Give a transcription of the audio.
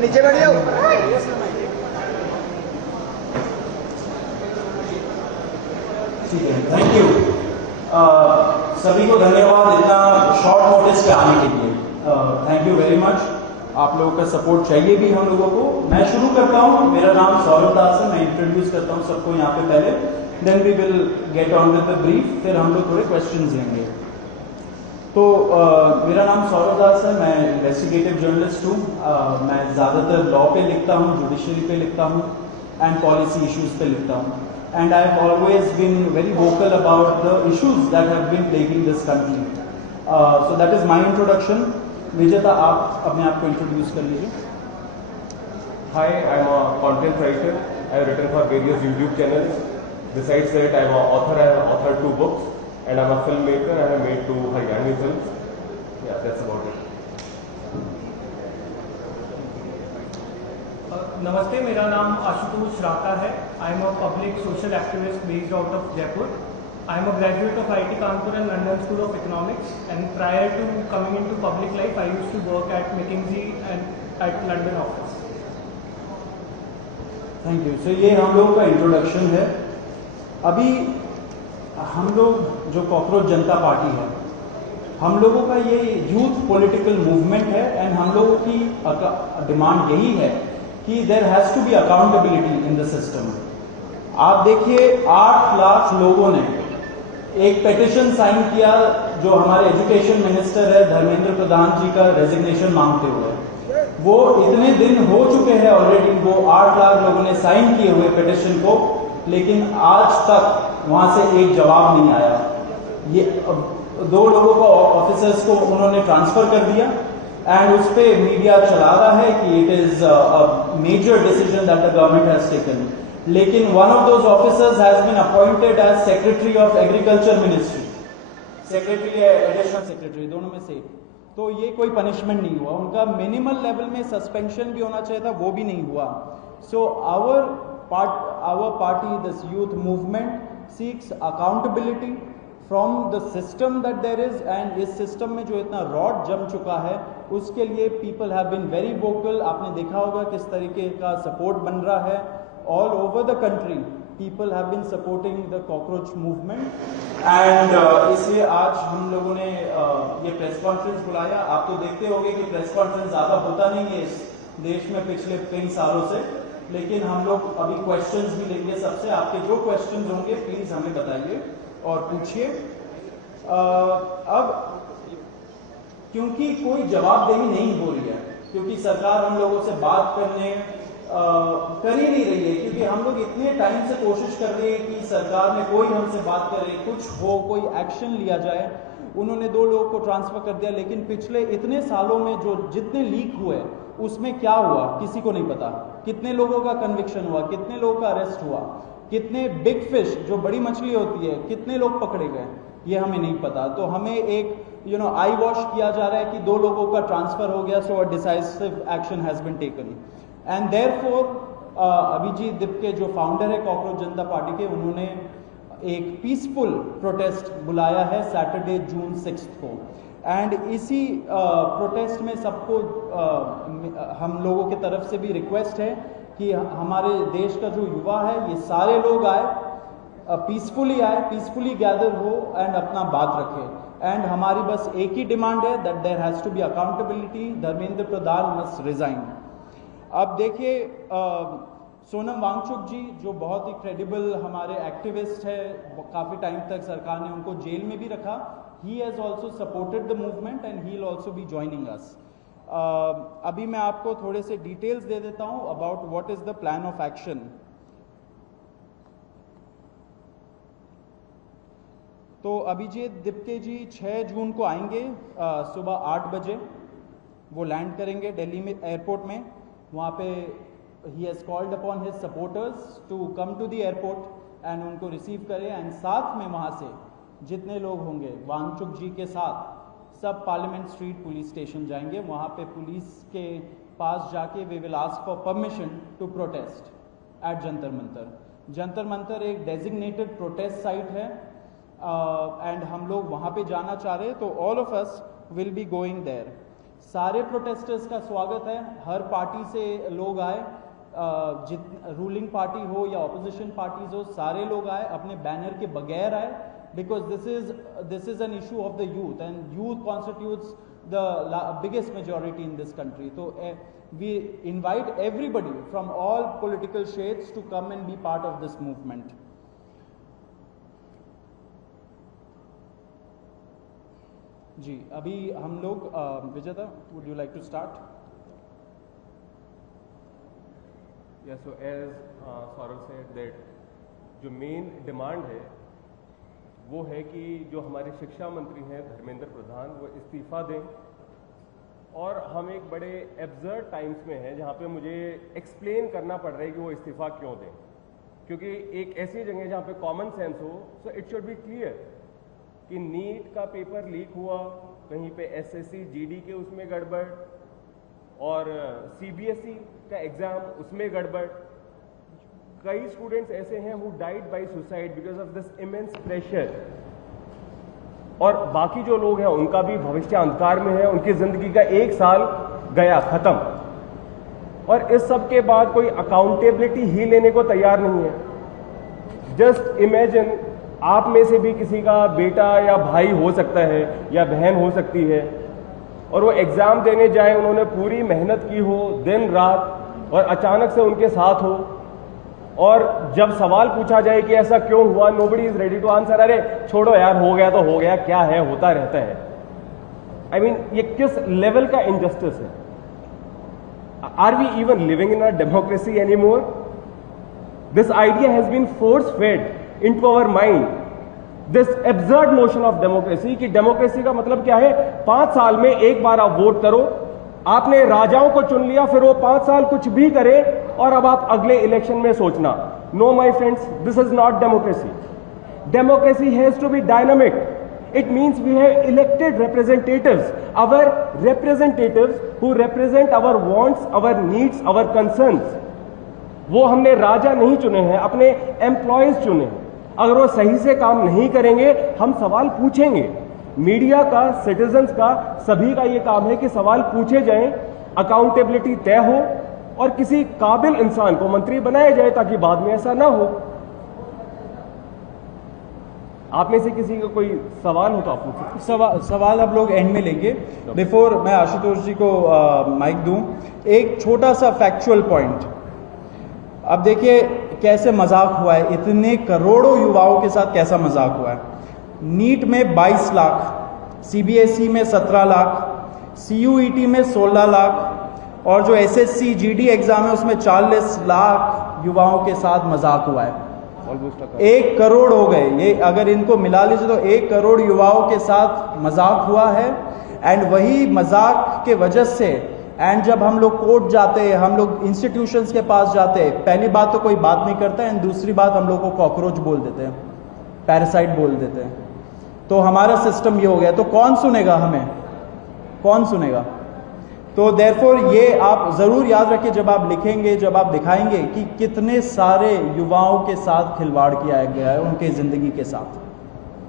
नीचे बैठ जाओ। ठीक है, थैंक यू। सभी को धन्यवाद इतना शॉर्ट नोटिस पे आने के लिए। Thank you very much. आप लोगों का सपोर्ट चाहिए भी हम लोगों को। मैं शुरू करता हूँ। मेरा नाम सौरभ दास है। मैं इंट्रोड्यूस करता हूँ सबको यहाँ पे पहले, then we will get on with the brief, फिर हम लोग थोड़े क्वेश्चंस लेंगे। तो मेरा नाम सौरभ दास है। मैं इन्वेस्टिगेटिव जर्नलिस्ट हूँ। मैं ज़्यादातर लॉ पे लिखता हूँ, जुडिशरी पे लिखता हूँ एंड पॉलिसी इश्यूज पे लिखता हूँ। And I have always been very vocal about the issues that have been plaguing this country. So that is my introduction. Vijeta, आप अपने आप को इंट्रोड्यूस कर लीजिए। Hi, I am a content writer. I have written for various YouTube channels. Besides that, I am an author. I have authored 2 books, and I am a filmmaker. I have made 2 Haryani films. Yeah, that's about it. नमस्ते, मेरा नाम आशुतोष राका है। I am a public social activist based out of Jaipur. I am a graduate of IIT Kanpur and London School of Economics, and prior to coming into public life I used to work at McKinsey and at London office. Thank you. So ये हम लोगों का introduction है। अभी हम लोग जो cockroach जनता party है, हम लोगों का ये यूथ पॉलिटिकल मूवमेंट है एंड हम लोगों की डिमांड यही है कि there has to be accountability in the system. आप देखिए 8 लाख लोगों ने एक पेटिशन साइन किया जो हमारे एजुकेशन मिनिस्टर है धर्मेंद्र प्रधान जी का रेजिग्नेशन मांगते हुए। वो इतने दिन हो चुके हैं ऑलरेडी, वो 8 लाख लोगों ने साइन किए हुए पेटिशन को, लेकिन आज तक वहां से एक जवाब नहीं आया। ये 2 लोगों को ऑफिसर्स को उन्होंने ट्रांसफर कर दिया एंड उस पर मीडिया चला रहा है कि it is a major decision that the government has taken. लेकिन one of those officers has been appointed as secretary of agriculture ministry, secretary या एडिशनल सेक्रेटरी, दोनों में से। तो ये कोई पनिशमेंट नहीं हुआ उनका। मिनिमल लेवल में सस्पेंशन भी होना चाहिए था, वो भी नहीं हुआ। So our party, this youth movement seeks accountability from the system that there is, and इस सिस्टम में जो इतना रॉड जम चुका है उसके लिए people have been very vocal. आपने देखा होगा किस तरीके का सपोर्ट बन रहा है all over the country. People have been supporting the cockroach movement and इसलिए आज हम लोगों ने ये प्रेस कॉन्फ्रेंस बुलाया। आप तो देखते होंगे कि प्रेस कॉन्फ्रेंस ज्यादा होता नहीं है इस देश में पिछले कई सालों से, लेकिन हम लोग अभी क्वेश्चंस भी लेंगे सबसे। आपके जो क्वेश्चंस होंगे प्लीज हमें बताइए और पूछिए। अब क्योंकि कोई जवाबदेही नहीं हो रही है, क्योंकि सरकार हम लोगों से बात करने कर ही नहीं रही है, क्योंकि हम लोग इतने टाइम से कोशिश कर रहे हैं कि सरकार में कोई हमसे बात करे, कुछ हो, कोई एक्शन लिया जाए। उन्होंने 2 लोगों को ट्रांसफर कर दिया, लेकिन पिछले इतने सालों में जो जितने लीक हुए उसमें क्या हुआ किसी को नहीं पता। कितने लोगों का कन्विक्शन हुआ, कितने लोगों का अरेस्ट हुआ, कितने बिग फिश जो बड़ी मछली होती है कितने लोग पकड़े गए, ये हमें नहीं पता। तो हमें एक आई वॉश किया जा रहा है कि 2 लोगों का ट्रांसफर हो गया, so a decisive action has been taken. And therefore Abhijit Dipke जो फाउंडर है कॉकरोच जनता पार्टी के, उन्होंने एक पीसफुल प्रोटेस्ट बुलाया है सैटरडे जून 6 को। एंड इसी प्रोटेस्ट में सबको हम लोगों की तरफ से भी रिक्वेस्ट है कि हमारे देश का जो युवा है ये सारे लोग आए, पीसफुली आए, पीसफुली गैदर हो एंड अपना बात रखें। एंड हमारी बस एक ही डिमांड है that there has to be accountability, Dharmendra Pradhan must resign. अब देखिए सोनम वांगचुक जी जो बहुत ही क्रेडिबल हमारे एक्टिविस्ट है, काफ़ी टाइम तक सरकार ने उनको जेल में भी रखा। He has also supported the movement and he will also be joining us. अभी मैं आपको थोड़े से डिटेल्स दे देता हूं about what is the plan of action. तो अभिजीत दिप्के जी 6 जून को आएंगे सुबह 8 बजे। वो लैंड करेंगे दिल्ली में एयरपोर्ट में। वहाँ पे ही has called upon his supporters to come to the airport and उनको रिसीव करें। एंड साथ में वहाँ से जितने लोग होंगे वांगचुक जी के साथ सब पार्लियामेंट स्ट्रीट पुलिस स्टेशन जाएंगे। वहाँ पे पुलिस के पास जाके we will ask for permission to protest at Jantar Mantar. Jantar Mantar एक डेजिग्नेटेड प्रोटेस्ट साइट है एंड हम लोग वहाँ पे जाना चाह रहे हैं, तो all of us will be going there. सारे प्रोटेस्टर्स का स्वागत है, हर पार्टी से लोग आए, रूलिंग पार्टी हो या ऑपोजिशन पार्टीज हो, सारे लोग आए, अपने बैनर के बगैर आए, because this is an issue of the youth and youth constitutes the biggest majority in this country. So we invite everybody from all political shades to come and be part of this movement. जी अभी हम लोग विजेता, would you like to start? Yeah, so as Saurav said that जो main demand है वो है कि जो हमारे शिक्षा मंत्री हैं धर्मेंद्र प्रधान वो इस्तीफा दें। और हम एक बड़े एब्सर्ड टाइम्स में हैं जहाँ पे मुझे एक्सप्लेन करना पड़ रहा है कि वो इस्तीफा क्यों दें, क्योंकि एक ऐसी जगह जहाँ पे कॉमन सेंस हो, so it should be clear कि नीट का पेपर लीक हुआ, कहीं पे एसएससी जीडी के उसमें गड़बड़ और सीबीएसई का एग्जाम उसमें गड़बड़। कई स्टूडेंट्स ऐसे हैं who died by suicide because of this immense pressure, और बाकी जो लोग हैं उनका भी भविष्य अंधकार में है, उनकी जिंदगी का 1 साल गया खत्म, और इस सब के बाद कोई अकाउंटेबिलिटी ही लेने को तैयार नहीं है। जस्ट इमेजिन आप में से भी किसी का बेटा या भाई हो सकता है या बहन हो सकती है, और वो एग्जाम देने जाए, उन्होंने पूरी मेहनत की हो दिन रात, और अचानक से उनके साथ हो, और जब सवाल पूछा जाए कि ऐसा क्यों हुआ, nobody is ready to answer. अरे छोड़ो यार, हो गया तो हो गया, क्या है, होता रहता है। आई मीन ये किस लेवल का इनजस्टिस है? Are we even living in a democracy anymore? This idea has been force fed into our mind, this absurd notion of democracy कि डेमोक्रेसी का मतलब क्या है? 5 साल में एक बार आप वोट करो, आपने राजाओं को चुन लिया, फिर वो 5 साल कुछ भी करे और अब आप अगले इलेक्शन में सोचना। No my friends, this is not democracy. Democracy has to be dynamic. It means we have elected representatives, our representatives who represent our wants, our needs, our concerns। वो हमने राजा नहीं चुने हैं, अपने एम्प्लॉयज चुने हैं। अगर वो सही से काम नहीं करेंगे, हम सवाल पूछेंगे। मीडिया का, सिटीजन्स का, सभी का ये काम है कि सवाल पूछे जाएं, अकाउंटेबिलिटी तय हो और किसी काबिल इंसान को मंत्री बनाया जाए ताकि बाद में ऐसा ना हो। आप में से किसी का कोई सवाल हो तो आप पूछ सकते। सवाल आप लोग एंड में लेंगे। बिफोर मैं आशुतोष जी को माइक दूं, एक छोटा सा फैक्चुअल पॉइंट। अब देखिए कैसे मजाक हुआ है, इतने करोड़ों युवाओं के साथ कैसा मजाक हुआ है। नीट में 22 लाख, सीबीएसई में 17 लाख, सीयूईटी में 16 लाख, और जो एसएससी जीडी एग्जाम है उसमें 40 लाख युवाओं के साथ मजाक हुआ है। 1 करोड़ हो गए ये, अगर इनको मिला लीजिए तो 1 करोड़ युवाओं के साथ मजाक हुआ है। एंड वही मजाक के वजह से, एंड जब हम लोग कोर्ट जाते हैं, हम लोग इंस्टीट्यूशंस के पास जाते हैं, पहली बात तो कोई बात नहीं करता है, एंड दूसरी बात हम लोग को कॉकरोच बोल देते हैं, पैरासाइट बोल देते हैं। तो हमारा सिस्टम ये हो गया, तो कौन सुनेगा हमें, कौन सुनेगा? तो देयरफॉर ये आप जरूर याद रखिए जब आप लिखेंगे, जब आप दिखाएंगे कि कितने सारे युवाओं के साथ खिलवाड़ किया गया है, उनके जिंदगी के साथ।